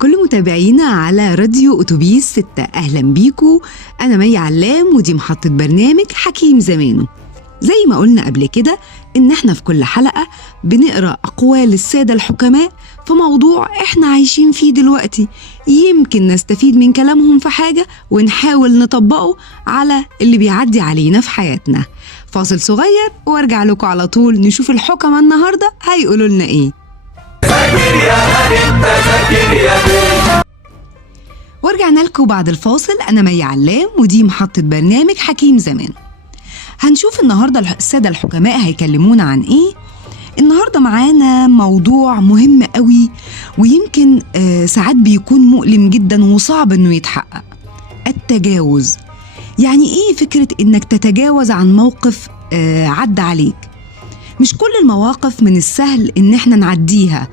كل متابعينا على راديو أتوبيس 6، أهلا بيكو. أنا مي علام ودي محطة برنامج حكيم زمانه. زي ما قلنا قبل كده إن احنا في كل حلقة بنقرأ أقوال السادة الحكماء في موضوع احنا عايشين فيه دلوقتي، يمكن نستفيد من كلامهم في حاجة ونحاول نطبقه على اللي بيعدي علينا في حياتنا. فاصل صغير وارجع لكم على طول نشوف الحكماء النهاردة هيقولوا لنا ايه. ورجعنا لكم بعد الفاصل. أنا مي علام ودي محطة برنامج حكيم زمان. هنشوف النهاردة السادة الحكماء هيكلمونا عن إيه. النهاردة معانا موضوع مهم قوي ويمكن ساعات بيكون مؤلم جدا وصعب إنه يتحقق: التجاوز. يعني إيه فكرة إنك تتجاوز عن موقف عدى عليك؟ مش كل المواقف من السهل إن احنا نعديها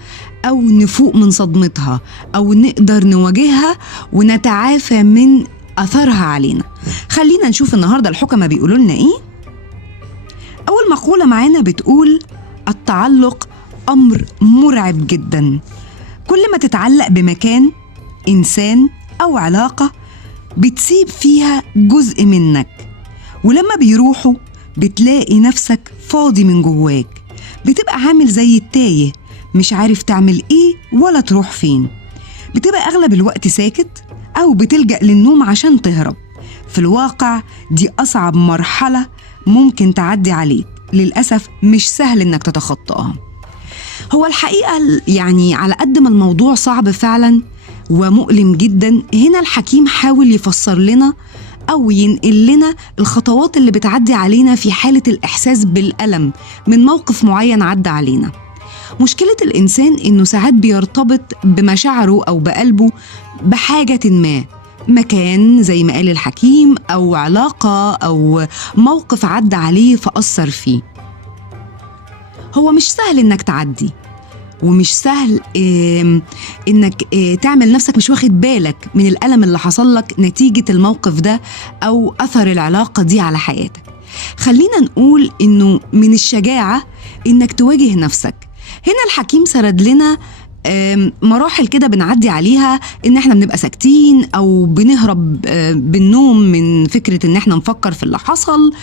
أو نفوق من صدمتها أو نقدر نواجهها ونتعافى من أثرها علينا. خلينا نشوف النهاردة الحكماء بيقولوا لنا إيه. أول مقولة معانا بتقول: التعلق أمر مرعب جدا. كل ما تتعلق بمكان، إنسان أو علاقة بتسيب فيها جزء منك، ولما بيروحوا بتلاقي نفسك فاضي من جواك، بتبقى عامل زي التايه مش عارف تعمل ايه ولا تروح فين. بتبقى اغلب الوقت ساكت او بتلجأ للنوم عشان تهرب. في الواقع دي اصعب مرحلة ممكن تعدي عليك، للأسف مش سهل انك تتخطاها. هو الحقيقة يعني على قد ما الموضوع صعب فعلا ومؤلم جدا، هنا الحكيم حاول يفسر لنا أو ينقل لنا الخطوات اللي بتعدي علينا في حالة الإحساس بالألم من موقف معين عدى علينا. مشكلة الإنسان إنه ساعات بيرتبط بمشاعره أو بقلبه بحاجة ما، مكان زي ما قال الحكيم، أو علاقة أو موقف عدى عليه فأثر فيه. هو مش سهل إنك تعدي، ومش سهل إنك تعمل نفسك مش واخد بالك من الألم اللي حصل لك نتيجة الموقف ده أو أثر العلاقة دي على حياتك. خلينا نقول إنه من الشجاعة إنك تواجه نفسك. هنا الحكيم سرد لنا مراحل كده بنعدي عليها، إن احنا بنبقى ساكتين أو بنهرب بالنوم من فكرة إن احنا نفكر في اللي حصل.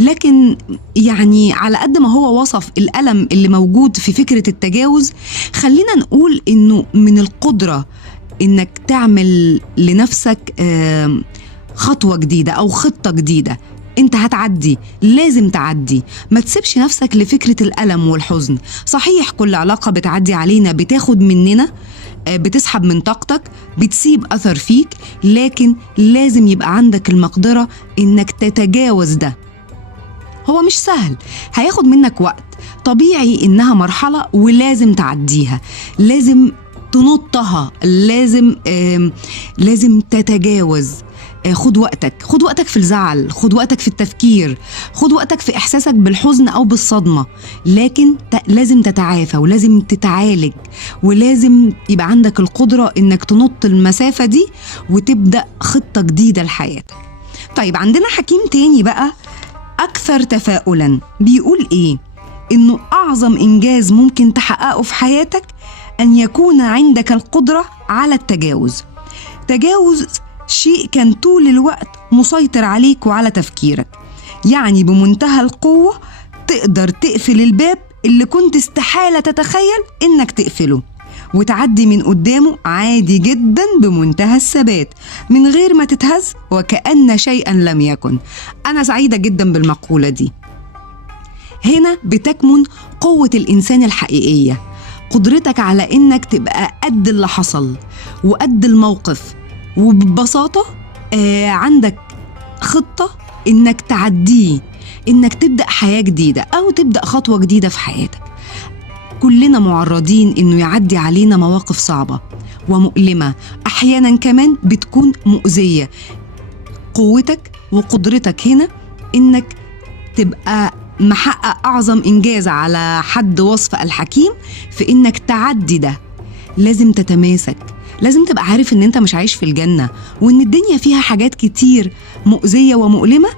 لكن يعني على قد ما هو وصف الألم اللي موجود في فكرة التجاوز، خلينا نقول إنه من القدرة إنك تعمل لنفسك خطوة جديدة أو خطة جديدة. انت هتعدي، لازم تعدي، ما تسيبش نفسك لفكرة الألم والحزن. صحيح كل علاقة بتعدي علينا بتاخد مننا، بتسحب من طاقتك، بتسيب أثر فيك، لكن لازم يبقى عندك المقدرة انك تتجاوز ده. هو مش سهل، هياخد منك وقت، طبيعي انها مرحلة ولازم تعديها، لازم تنطها، لازم تتجاوز. خد وقتك في الزعل، خد وقتك في التفكير، خد وقتك في إحساسك بالحزن أو بالصدمة، لكن لازم تتعافى ولازم تتعالج، ولازم يبقى عندك القدرة إنك تنط المسافة دي وتبدأ خطة جديدة لحياتك. طيب عندنا حكيم تاني بقى أكثر تفاؤلا، بيقول إيه؟ إنه أعظم إنجاز ممكن تحققه في حياتك أن يكون عندك القدرة على التجاوز. تجاوز شيء كان طول الوقت مسيطر عليك وعلى تفكيرك، يعني بمنتهى القوة تقدر تقفل الباب اللي كنت استحالة تتخيل إنك تقفله، وتعدي من قدامه عادي جدا بمنتهى الثبات من غير ما تتهز وكأن شيئا لم يكن. أنا سعيدة جدا بالمقولة دي. هنا بتكمن قوة الإنسان الحقيقية، قدرتك على إنك تبقى قد اللي حصل وقد الموقف، وببساطة عندك خطة إنك تعديه، إنك تبدأ حياة جديدة أو تبدأ خطوة جديدة في حياتك. كلنا معرضين إنه يعدي علينا مواقف صعبة ومؤلمة، أحيانا كمان بتكون مؤذية. قوتك وقدرتك هنا إنك تبقى محقق أعظم إنجاز على حد وصف الحكيم في إنك تعدي ده. لازم تتماسك، لازم تبقى عارف إن أنت مش عايش في الجنة، وإن الدنيا فيها حاجات كتير مؤذية ومؤلمة،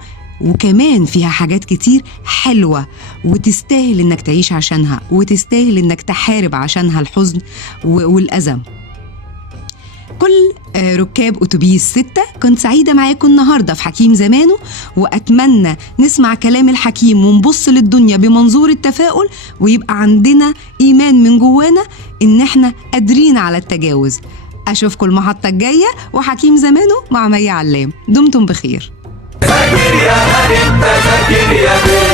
وكمان فيها حاجات كتير حلوة وتستاهل إنك تعيش عشانها، وتستاهل إنك تحارب عشانها الحزن والأذى. كل ركاب أتوبيس 6 كنت سعيدة معاكم النهاردة في حكيم زمانه، وأتمنى نسمع كلام الحكيم ونبص للدنيا بمنظور التفاؤل، ويبقى عندنا إيمان من جوانا إن احنا قادرين على التجاوز. أشوفكم المحطة الجاية وحكيم زمانه مع مي علام. دمتم بخير. ذاكر يا هاني انت ذاكر يا بيه.